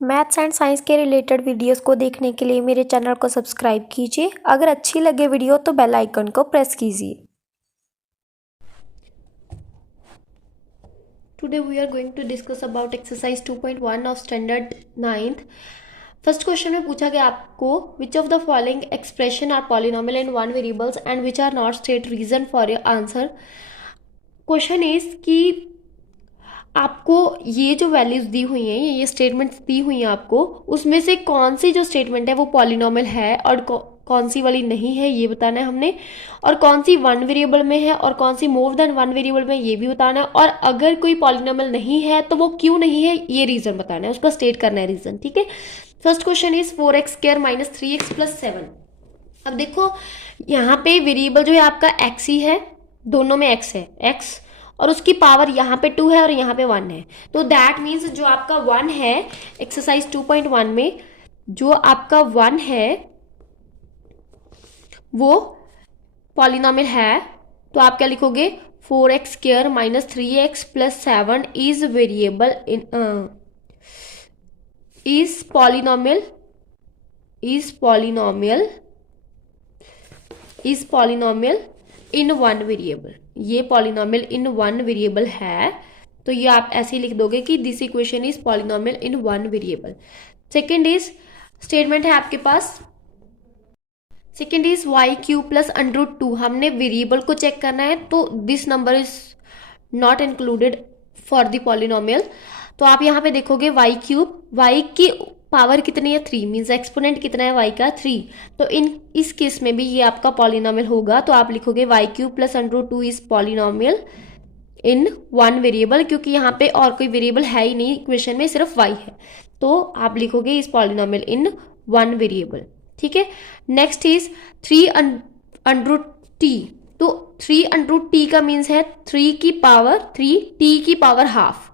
Maths and science के related videos को देखने के लिए मेरे चैनल को सब्सक्राइब कीजिए। अगर अच्छी लगे वीडियो तो बेल आइकन को प्रेस कीजिए। Today we are going to discuss about exercise 2.1 of standard 9th. First question में पूछा गया आपको which of the following expression are polynomial in one variables and which are not state reason for your answer. Question is कि आपको ये जो values दी हुई हैं, ये स्टेटमेंट्स दी हुई हैं आपको, उसमें से कौन सी जो स्टेटमेंट है वो पॉलिनोमियल है और कौन सी वाली नहीं है ये बताना है हमने, और कौन सी वन वेरिएबल में है और कौन सी मोर देन वन वेरिएबल में ये भी बताना है, और अगर कोई पॉलिनोमियल नहीं है तो वो क्यों नहीं है ये रीजन बताना है, उसका स्टेट करना है रीजन। ठीक है, first question is 4x² minus 3x plus 7। अब देखो यहाँ पे वेरिएबल जो है आपका x ही है, दोनों में x है, x और उसकी पावर यहाँ पे 2 है और यहाँ पे 1 है। तो दैट मीन्स जो आपका 1 है एक्सरसाइज 2.1 में, जो आपका 1 है वो पॉलिनोमियल है। तो आप क्या लिखोगे, 4x² minus 3x plus 7 is variable in is polynomial in one variable. ये पॉलिनोमियल इन वन वेरिएबल है, तो ये आप ऐसे ही लिख दोगे कि this equation is polynomial in one variable. Second is statement है आपके पास, सेकेंड इज y³ प्लस √2। हमने वेरिएबल को चेक करना है, तो this number is not included for the polynomial. तो आप यहाँ पे देखोगे y³ y की पावर कितनी है 3, मीन्स एक्सपोनेंट कितना है y का 3। तो इस केस में भी ये आपका पॉलिनोमियल होगा। तो आप लिखोगे y³ plus √2 is polynomial in one variable, क्योंकि यहाँ पे और कोई वेरिएबल है ही नहीं इक्वेशन में, सिर्फ y है। तो आप लिखोगे is polynomial in one variable. ठीक है, नेक्स्ट इज 3√t। तो 3√t का मीन्स है 3 की पावर 3 t की पावर हाफ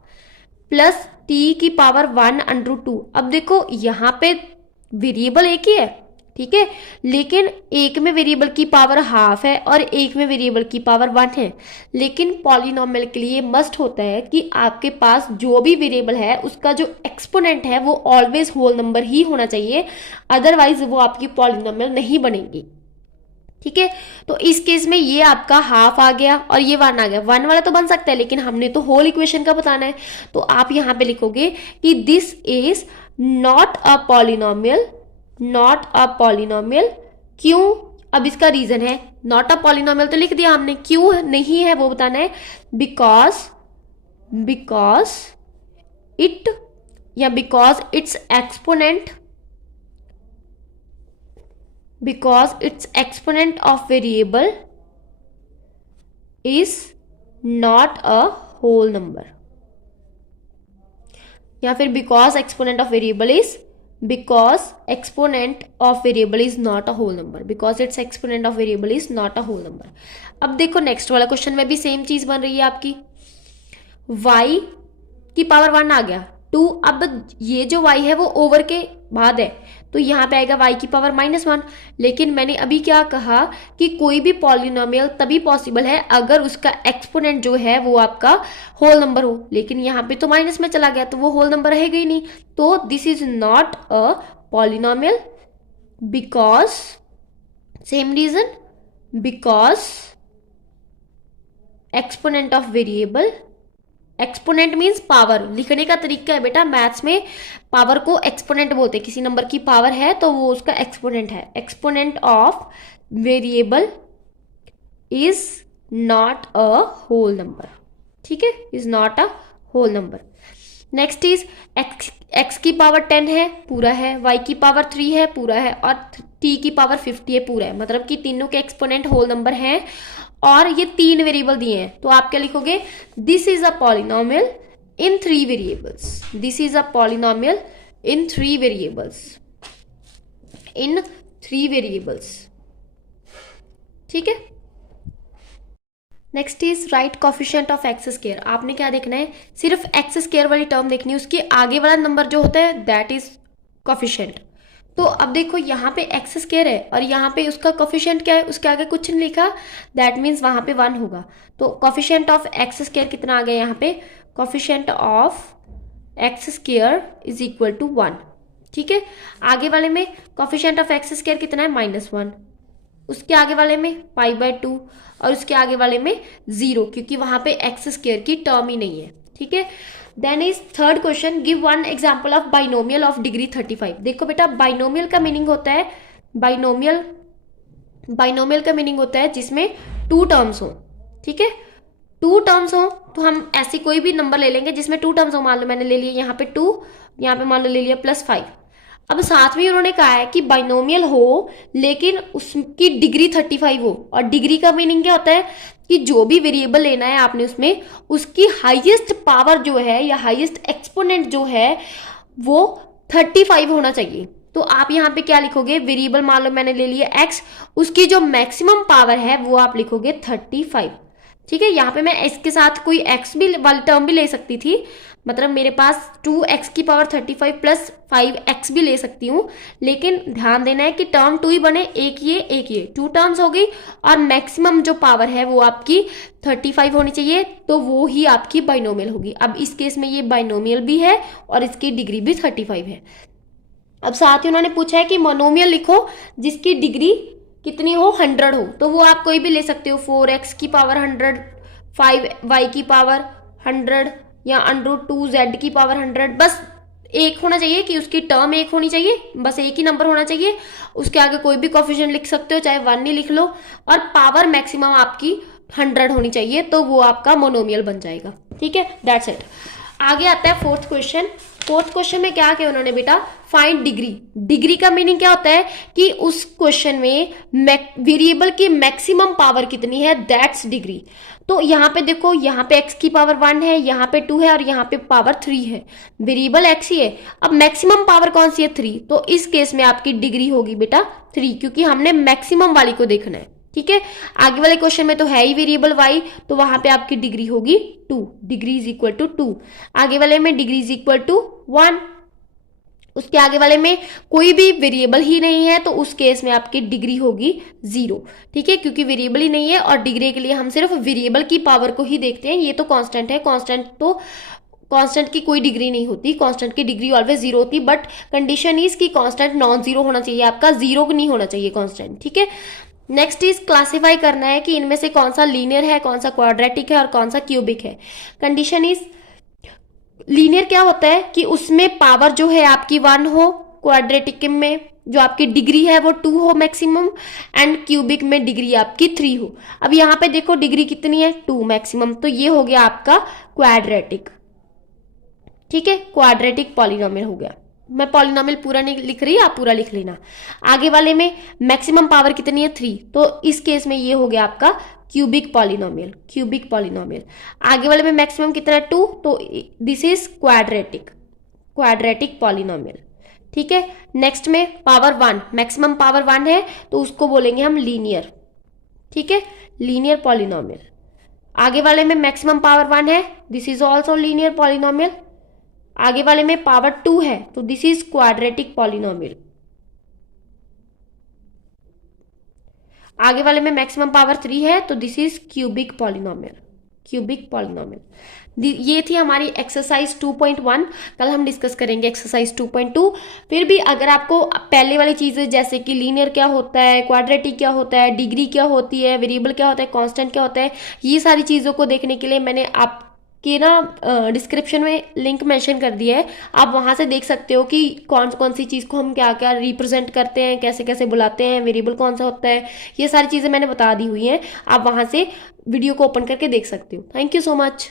प्लस t की पावर 1√2। अब देखो यहाँ पे वेरिएबल एक ही है, ठीक है, लेकिन एक में वेरिएबल की पावर हाफ है और एक में वेरिएबल की पावर 1 है। लेकिन पॉलिनोमियल के लिए मस्ट होता है कि आपके पास जो भी वेरिएबल है उसका जो एक्सपोनेंट है वो ऑलवेज होल नंबर ही होना चाहिए, अदरवाइज वो आपकी पॉलिनोमियल नहीं बनेगी। ठीक है, तो इस केस में ये आपका हाफ आ गया और ये 1 आ गया। 1 वाला तो बन सकता है, लेकिन हमने तो होल इक्वेशन का बताना है। तो आप यहाँ पे लिखोगे कि this is not a polynomial, not a polynomial. क्यों? अब इसका रीजन है, नॉट अ पॉलिनोमियल तो लिख दिया हमने, क्यों नहीं है वो बताना है। बिकॉज इट या because it's exponent, because its exponent of variable is not a whole number, या फिर because exponent of variable is not a whole number, because its exponent of variable is not a whole number। अब देखो next वाला question में भी same चीज बन रही है आपकी, y की पावर 1 आ गया 2। अब ये जो y है वो ओवर के बाद है, तो यहाँ पे आएगा y की पावर -1। लेकिन मैंने अभी क्या कहा कि कोई भी पॉलिनोमियल तभी पॉसिबल है अगर उसका एक्सपोनेंट जो है वो आपका होल नंबर हो, लेकिन यहाँ पे तो माइनस में चला गया तो वो होल नंबर रहेगा ही नहीं। तो this is not a polynomial because, same reason, because exponent of variable, exponent means power. लिखने का तरीका है बेटा, मैथ्स में पावर को एक्सपोनेंट बोलते हैं। किसी नंबर की पावर है तो वो उसका एक्सपोनेंट है। Exponent of variable is not a whole number. ठीक है, is not a whole number. Next is x की पावर 10 है, पूरा है, y की पावर 3 है, पूरा है, और t की पावर 50 है, पूरा है। मतलब कि तीनों के एक्सपोनेंट होल नंबर हैं और ये 3 वेरिएबल दिए हैं। तो आप क्या लिखोगे, this is a polynomial in 3 variables, this is a polynomial in 3 variables, in 3 variables. ठीक है, next is right coefficient of x²। आपने क्या देखना है, सिर्फ x² वाली टर्म देखनी है, उसके आगे वाला नंबर जो होता है दैट इज कोफिशिएंट। तो अब देखो यहाँ पे x² है और यहाँ पे उसका कोफिशिएंट क्या है, उसके आगे कुछ नहीं लिखा, दैट मीन्स वहाँ पे 1 होगा। तो कोफिशिएंट ऑफ x² कितना आ गया यहाँ पे, coefficient of x square is equal to 1। ठीक है, आगे वाले में कोफिशिएंट ऑफ एक्स स्क्वायर कितना है -1, उसके आगे वाले में π/2 और उसके आगे वाले में 0, क्योंकि वहां पे एक्स स्क्वायर की टर्म ही नहीं है। ठीक है, then is third question, give one example of binomial of degree 35। देखो बेटा, बाइनोमियल का मीनिंग होता है, बाइनोमियल का मीनिंग होता है जिसमें 2 टर्म्स हो। ठीक है, 2 टर्म्स हो तो हम ऐसी कोई भी नंबर ले लेंगे जिसमें 2 टर्म्स हो। मान लो मैंने ले लिया यहाँ पे 2, यहाँ पे मान लो ले लिया +5। अब साथ में उन्होंने कहा है कि बाइनोमियल हो लेकिन उसकी डिग्री 35 हो, और डिग्री का मीनिंग क्या होता है कि जो भी वेरिएबल लेना है आपने उसमें उसकी हाईएस्ट पावर जो है या हाईएस्ट एक्सपोनेंट जो है वो 35 होना चाहिए। तो आप यहाँ पे क्या लिखोगे, वेरिएबल मान लो मैंने ले लिया x, उसकी जो मैक्सिमम पावर है वो आप लिखोगे 35। ठीक है, यहाँ पे मैं इसके साथ कोई x भी वाली टर्म भी ले सकती थी, मतलब मेरे पास 2x की पावर 35 प्लस 5x भी ले सकती हूँ, लेकिन ध्यान देना है कि टर्म 2 ही बने, एक ये 2 टर्म्स हो गई, और मैक्सिमम जो पावर है वो आपकी 35 होनी चाहिए, तो वो ही आपकी बाइनोमियल होगी। अब इस केस में ये बाइनोमियल भी है और इसकी डिग्री भी 35 है। अब साथ ही उन्होंने पूछा है कि मोनोमियल लिखो जिसकी डिग्री कितनी हो, 100 हो, तो वो आप कोई भी ले सकते हो, 4x की पावर 100, 5y की पावर 100 या √2z की पावर 100। बस एक होना चाहिए कि उसकी टर्म एक होनी चाहिए, बस एक ही नंबर होना चाहिए, उसके आगे कोई भी कोफिशिएंट लिख सकते हो, चाहे 1 ही लिख लो, और पावर मैक्सिमम आपकी 100 होनी चाहिए, तो वो आपका मोनोमियल बन जाएगा। ठीक है, दैट्स इट। आगे आता है फोर्थ क्वेश्चन। फोर्थ क्वेश्चन में क्या किया उन्होंने बेटा, फाइंड डिग्री। डिग्री का मीनिंग क्या होता है कि उस क्वेश्चन में वेरिएबल की मैक्सिमम पावर कितनी है, दैट्स डिग्री। तो यहाँ पे देखो, यहाँ पे x की पावर 1 है, यहाँ पे 2 है और यहाँ पे पावर 3 है, वेरिएबल x ही है। अब मैक्सिमम पावर कौन सी है, 3, तो इस केस में आपकी डिग्री होगी बेटा 3, क्योंकि हमने मैक्सिमम वाली को देखना है। ठीक है, आगे वाले क्वेश्चन में तो है ही वेरिएबल y, तो वहां पे आपकी डिग्री होगी 2, डिग्री इज इक्वल टू 2। आगे वाले में डिग्री इज इक्वल टू 1, उसके आगे वाले में कोई भी वेरिएबल ही नहीं है, तो उस केस में आपकी डिग्री होगी 0। ठीक है, क्योंकि वेरिएबल ही नहीं है, और डिग्री के लिए हम सिर्फ वेरिएबल की पावर को ही देखते हैं। ये तो कांस्टेंट है, कांस्टेंट की कोई डिग्री नहीं होती, कांस्टेंट की डिग्री ऑलवेज 0 होती, बट कंडीशन इज कि कांस्टेंट नॉन जीरो होना चाहिए, आपका 0 नहीं होना चाहिए कांस्टेंट। ठीक है, नेक्स्ट इज क्लासिफाई करना है कि इनमें से कौन सा लीनियर है, कौन सा क्वाड्रेटिक है और कौन सा क्यूबिक है। कंडीशन इज, लीनियर क्या होता है कि उसमें पावर जो है आपकी 1 हो, क्वाड्रेटिक में जो आपकी डिग्री है वो 2 हो मैक्सिमम, एंड क्यूबिक में डिग्री आपकी 3 हो। अब यहाँ पे देखो डिग्री कितनी है, 2 मैक्सिमम, तो ये हो गया आपका क्वाड्रेटिक। ठीक है, क्वाड्रेटिक पॉलिनोमियल हो गया। मैं पॉलिनोमियल पूरा नहीं लिख रही, आप पूरा लिख लेना। आगे वाले में मैक्सिमम पावर कितनी है, 3, तो इस केस में ये हो गया आपका क्यूबिक पॉलिनोमियल। आगे वाले में मैक्सिमम कितना है, 2, तो दिस इज क्वाड्रेटिक पॉलिनोमियल। ठीक है, नेक्स्ट में पावर 1, मैक्सिमम पावर 1 है, तो उसको बोलेंगे हम लीनियर। ठीक है, लीनियर पॉलिनोमियल। आगे वाले में मैक्सिमम पावर 1 है, this is also linear polynomial. आगे वाले में पावर 2 है, तो दिस इज क्वाड्रेटिक पॉलिनोमियल। आगे वाले में मैक्सिमम पावर 3 है, तो दिस इज क्यूबिक पॉलिनोमियल। ये थी हमारी एक्सरसाइज 2.1। कल हम डिस्कस करेंगे एक्सरसाइज 2.2। फिर भी अगर आपको पहले वाली चीजें जैसे कि लीनियर क्या होता है, क्वाड्रेटिक क्या होता है, डिग्री क्या होती है, वेरिएबल क्या होता है, कांस्टेंट क्या होता है, ये सारी चीजों को देखने के लिए मैंने आपके ना डिस्क्रिप्शन में लिंक मेंशन कर दिया है, आप वहां से देख सकते हो कि कौन कौन सी चीज़ को हम क्या क्या रिप्रेजेंट करते हैं, कैसे कैसे बुलाते हैं, वेरिएबल कौन सा होता है, ये सारी चीज़ें मैंने बता दी हुई हैं। आप वहां से वीडियो को ओपन करके देख सकते हो। Thank you so much.